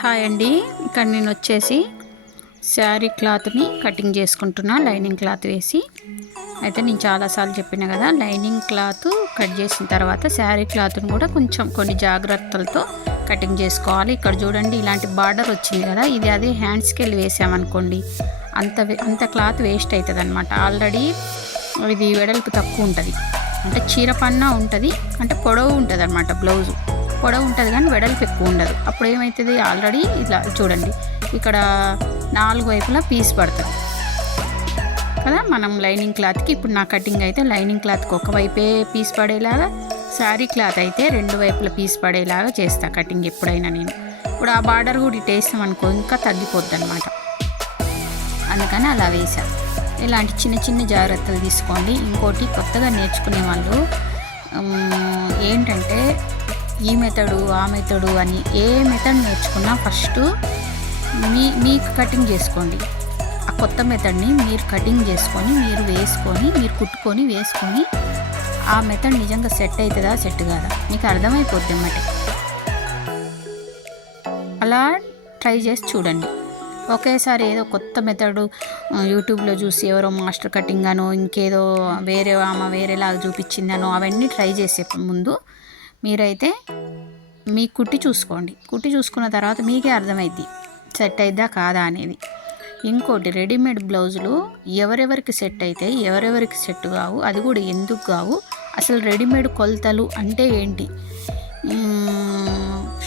Hi అండి. ఇక్కడ నేను వచ్చేసి శారీ క్లాత్ని కటింగ్ చేసుకుంటున్నా లైనింగ్ క్లాత్ వేసి. అయితే నేను చాలాసార్లు చెప్పిన కదా లైనింగ్ క్లాత్ కట్ చేసిన తర్వాత శారీ క్లాత్ని కూడా కొంచెం కొన్ని జాగ్రత్తలతో కటింగ్ చేసుకోవాలి. ఇక్కడ చూడండి ఇలాంటి బార్డర్ వచ్చింది కదా ఇది అదే హ్యాండ్స్కి వెళ్ళి వేసామనుకోండి అంత అంత క్లాత్ వేస్ట్ అవుతుంది అనమాట ఆల్రెడీ ఇది వెడల్పు తక్కువ ఉంటుంది. అంటే చీర పన్నా ఉంటుంది అంటే పొడవు ఉంటుంది అనమాట బ్లౌజు. పొడవు ఉంటుంది కానీ వెడల్పు ఎక్కువ ఉండదు. అప్పుడు ఏమవుతుంది ఆల్రెడీ ఇట్లా చూడండి. ఇక్కడ నాలుగు వైపులా పీస్ పడుతుంది. కదా? మనం లైనింగ్ క్లాత్కి ఇప్పుడు నా కటింగ్ అయితే లైనింగ్ క్లాత్కి ఒక వైపే పీస్ పడేలాగా శారీ క్లాత్ అయితే రెండు వైపుల పీస్ పడేలాగా చేస్తా కటింగ్ ఎప్పుడైనా నేను. ఇప్పుడు ఆ బార్డర్ కూడా ఇటు వేసాం అనుకో ఇంకా తగ్గిపోద్ది అనమాట అందుకని అలా వేసా ఇలాంటి చిన్న చిన్న జాగ్రత్తలు తీసుకోండి. ఇంకోటి కొత్తగా నేర్చుకునే వాళ్ళు ఏంటంటే ఈ మెథడు ఆ మెథడు అని ఏ మెథడ్ నేర్చుకున్నా ఫస్ట్ మీ మీకు కటింగ్ చేసుకోండి. ఆ కొత్త మెథడ్ని మీరు కటింగ్ చేసుకొని మీరు వేసుకొని మీరు కుట్టుకొని వేసుకొని ఆ మెథడ్ నిజంగా సెట్ అవుతుందా సెట్ కాదా? మీకు అర్థమైపోద్ది అన్నమాట. అలా ట్రై చేసి చూడండి. ఒకేసారి ఏదో కొత్త మెథడ్ యూట్యూబ్లో చూసి ఎవరో మాస్టర్ కటింగ్ అనో ఇంకేదో వేరే ఆమె వేరేలాగా చూపించిందనో అవన్నీ ట్రై చేసే ముందు మీరైతే మీ కుట్టి చూసుకోండి. కుట్టి చూసుకున్న తర్వాత మీకే అర్థమైద్ది. సెట్ అయిద్దా కాదా అనేది. ఇంకోటి రెడీమేడ్ బ్లౌజులు ఎవరెవరికి సెట్ అయితే ఎవరెవరికి సెట్ కావు అది కూడా ఎందుకు కావు అసలు రెడీమేడ్ కొలతలు అంటే ఏంటి?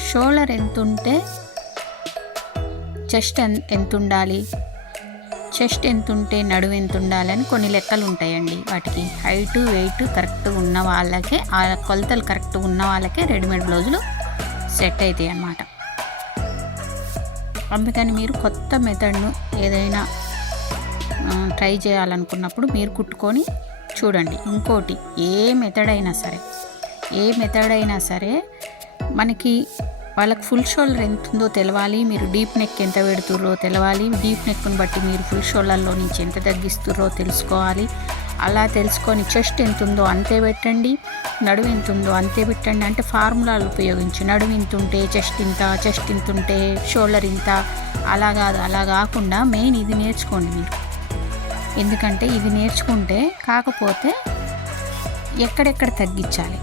షోల్డర్ ఎంత ఉంటే చెస్ట్ ఎంత ఉండాలి చెస్ట్ ఎంత ఉంటే నడువు ఎంత ఉండాలని కొన్ని లెక్కలు ఉంటాయండి. వాటికి హైట్ వెయిట్ కరెక్ట్ ఉన్న వాళ్ళకే ఆ కొలతలు కరెక్ట్ ఉన్న వాళ్ళకే రెడీమేడ్ బ్లౌజులు సెట్ అవుతాయి అన్నమాట. అందుకని మీరు కొత్త మెథడ్ను ఏదైనా ట్రై చేయాలనుకున్నప్పుడు మీరు కుట్టుకొని చూడండి. ఇంకోటి ఏ మెథడ్ అయినా సరే ఏ మెథడ్ అయినా సరే మనకి వాళ్ళకి ఫుల్ షోల్డర్ ఎంత ఉందో తెలవాలి మీరు డీప్ నెక్ ఎంత పెడుతుర్రో తెలవాలి డీప్ నెక్ని బట్టి మీరు ఫుల్ షోల్డర్లో నుంచి ఎంత తగ్గిస్తుర్రో తెలుసుకోవాలి. అలా తెలుసుకొని చెస్ట్ ఎంత ఉందో అంతే పెట్టండి నడుము ఎంత ఉందో అంతే పెట్టండి. అంటే ఫార్ములాలు ఉపయోగించి నడుము ఇంత ఉంటే చెస్ట్ ఇంత చెస్ట్ ఇంత ఉంటే షోల్డర్ ఇంత. అలా కాదు అలా కాకుండా మెయిన్ ఇది నేర్చుకోండి మీరు. ఎందుకంటే ఇది నేర్చుకుంటే కాకపోతే ఎక్కడెక్కడ తగ్గించాలి.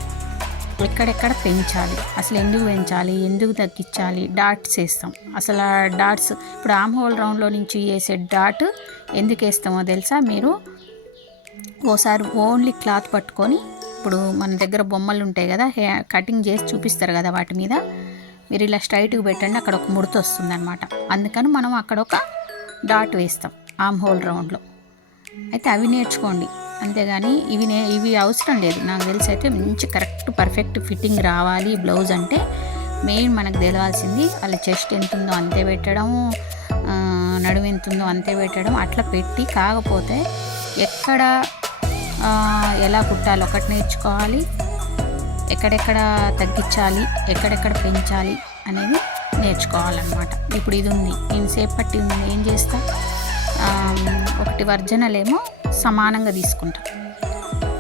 ఎక్కడెక్కడ పెంచాలి? అసలు ఎందుకు పెంచాలి? ఎందుకు తగ్గించాలి? డాట్స్ వేస్తాం. అసలు ఆ డాట్స్ ఇప్పుడు ఆమ్ హోల్ రౌండ్లో నుంచి వేసే డాట్ ఎందుకు వేస్తామో తెలుసా? మీరు ఓసారి ఓన్లీ క్లాత్ పట్టుకొని ఇప్పుడు మన దగ్గర బొమ్మలు ఉంటాయి కదా హే కటింగ్ చేసి చూపిస్తారు కదా వాటి మీద మీరు ఇలా స్ట్రైట్గా పెట్టండి అక్కడ ఒక ముడత వస్తుంది అనమాట అందుకని మనం అక్కడ ఒక డాట్ వేస్తాం ఆమ్ హోల్ రౌండ్లో. అయితే అవి నేర్చుకోండి. అంతేగాని ఇవి నే ఇవి అవసరం లేదు. నాకు తెలిసి అయితే మంచి కరెక్ట్ పర్ఫెక్ట్ ఫిట్టింగ్ రావాలి బ్లౌజ్ అంటే మెయిన్ మనకు తెలవాల్సింది వాళ్ళ చెస్ట్ ఎంత ఉందో అంతే పెట్టడం నడుము ఎంత ఉందో అంతే పెట్టడం అట్లా పెట్టి కాకపోతే ఎక్కడ ఎలా కుట్టాలి ఒకటి నేర్చుకోవాలి ఎక్కడెక్కడ తగ్గించాలి ఎక్కడెక్కడ పెంచాలి అనేది నేర్చుకోవాలన్నమాట. ఇప్పుడు ఇది ఉంది నేను సేపు పట్టి ఉంది ఏం చేస్తా? ఒకటి వర్జనలేమో సమానంగా తీసుకుంటాం.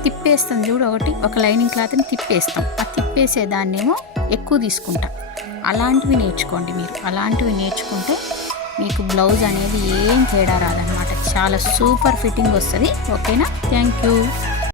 తిప్పేస్తాం చూడు ఒకటి ఒక లైనింగ్ క్లాత్ని తిప్పేస్తాం. ఆ తిప్పేసే దాన్నేమో ఎక్కువ తీసుకుంటాం. అలాంటివి నేర్చుకోండి మీరు. అలాంటివి నేర్చుకుంటే మీకు బ్లౌజ్ అనేది ఏం తేడా రాదనమాట చాలా సూపర్ ఫిట్టింగ్ వస్తుంది. ఓకేనా? Thank you.